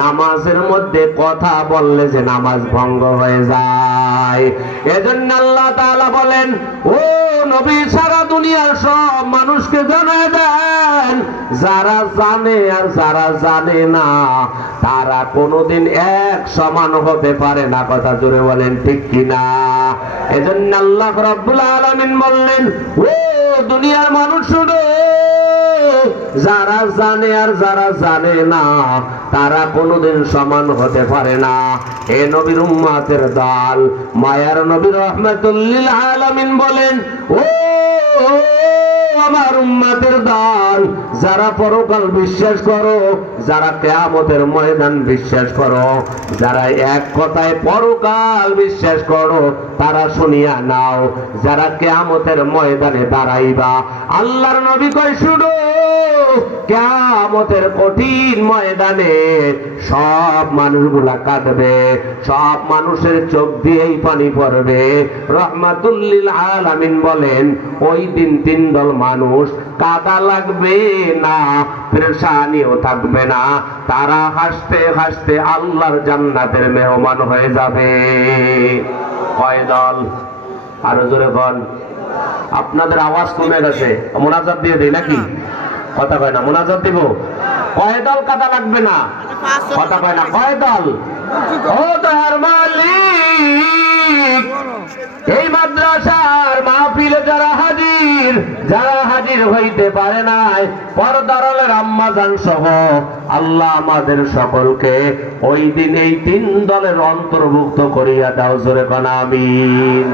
নামাজের মধ্যে কথা বললে যে নামাজ ভঙ্গ হয়ে যায়। এজন্য আল্লাহ তাআলা বলেন, ও নবী সারা দুনিয়ার সব মানুষকে জানায় দেন, যারা জানে আর যারা জানে না তারা কোনোদিন এক সমান হতে পারে না। কথা জোরে বলেন ঠিক কিনা? এজন্য আল্লাহ রাব্বুল আলামিন বললেন, ও দুনিয়ার মানুষ শুনো, যারা জানে আর যারা জানে না তারা কোনোদিন সমান হতে পারে না। এ নবীর উম্মতের দল, মায়ার নবী রাহমাতুল লিল আলামিন বলেন, ও আমার উম্মতের দল, যারা পরকাল বিশ্বাস করো, যারা কিয়ামতের ময়দান বিশ্বাস করো, যারা এক কথায় পরকাল বিশ্বাস করো, তারা শুনিয়া নাও, যারা কিয়ামতের ময়দানে দাঁড়াইবা, আল্লাহর নবী কয় শুনো, কিয়ামতের কঠিন ময়দানে সব মানুষগুলা কাঁদবে, সব মানুষের চোখ দিয়েই পানি পড়বে। রাহমাতুল লিল আলামিন বলেন, ওই দিন তিন দল মানুষ, কাদা লাগবে না, পেরেশানিও থাকবে না, তারা হাসতে হাসতে আল্লাহর জান্নাতের মেহমান হয়ে যাবে। কয় দল? আরো জোরে বল। আপনাদের আওয়াজ কমে গেছে, মোনাজাত দিয়ে দেই নাকি? কথা কয় না, মোনাজাত দিব। কয় দল কাদা লাগবে না? কথা কয় না, কয় দল? ও তার মালিক, এই মাদ্রাসার মাহফিলে যারা হাজির হইতে পারে নাই, পর্দার আড়ালের আম্মাজান সহ আল্লাহ আমাদের সকলকে ওই দিন এই তিন দলের অন্তর্ভুক্ত করিয়া দাও। জোরে কোন আমিন।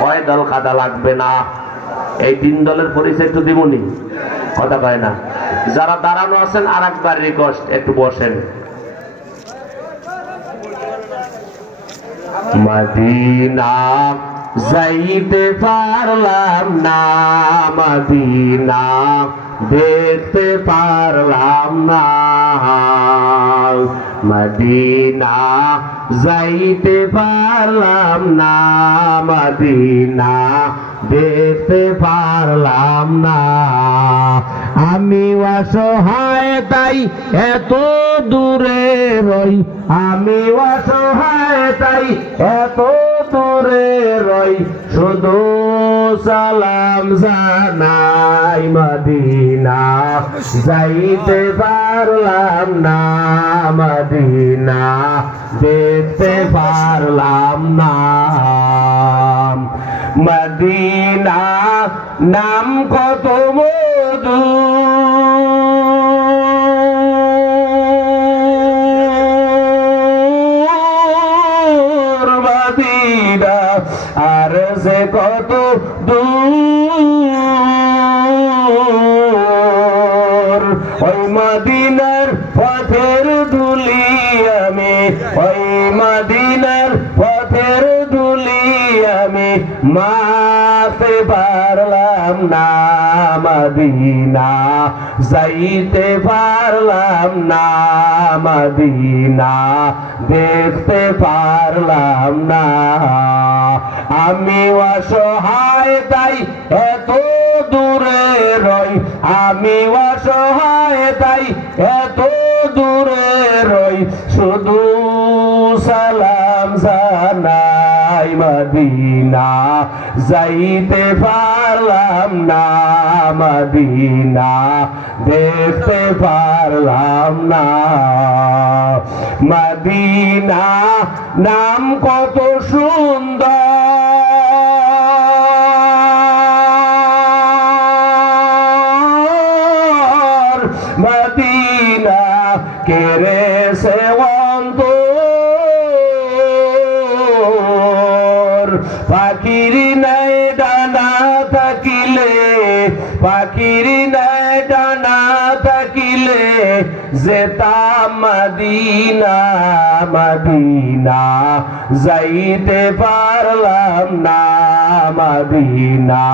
কয় দল কাদা লাগবে না? এই তিন দলের পরিচয় একটু দিবনি? কথা কয় না। যারা দাঁড়ানো আছেন আর একবার রিকোয়েস্ট, একটু বসেন। মদিনা যাইতে পারলাম না, মদিনা দেখতে পারলাম না, মদিনা যাইতে পারলাম না, মদিনা দেখতে পারলাম না। আমি অসহায় তাই এত দূরে রই, আমি অসহায় তাই এত দূরে রই, শুধু সালাম জানাই, মদিনা যাইতে পারলাম না, মদিনা দেখতে পারলাম না। মদিনা নাম কত মধু, মদিনা আর সে কত দূর, ওই মদিনার পথের ধুলি আমি, ওই মদিনার পথের ধুলি আমি মাপতে পারলাম না, মদিনা যাইতে পারলাম না, মদিনা দেখতে পারলাম না। আমি অসহায় তাই এত দূরে রই, আমি অসহায় তাই এত দূরে রই, শুধু সালাম জানাই, মদিনা যাইতে পারলাম না, মদিনা দেখতে পারলাম না। মদিনা নাম কত সুন্দর, মদিনা কেড়েছে অন্তর, পাখির নাই ডানা থাকিলে, পাখির নাই ডানা থাকিলে যেতাম মদিনা, মদিনা যাইতে পারলাম না, মদিনা।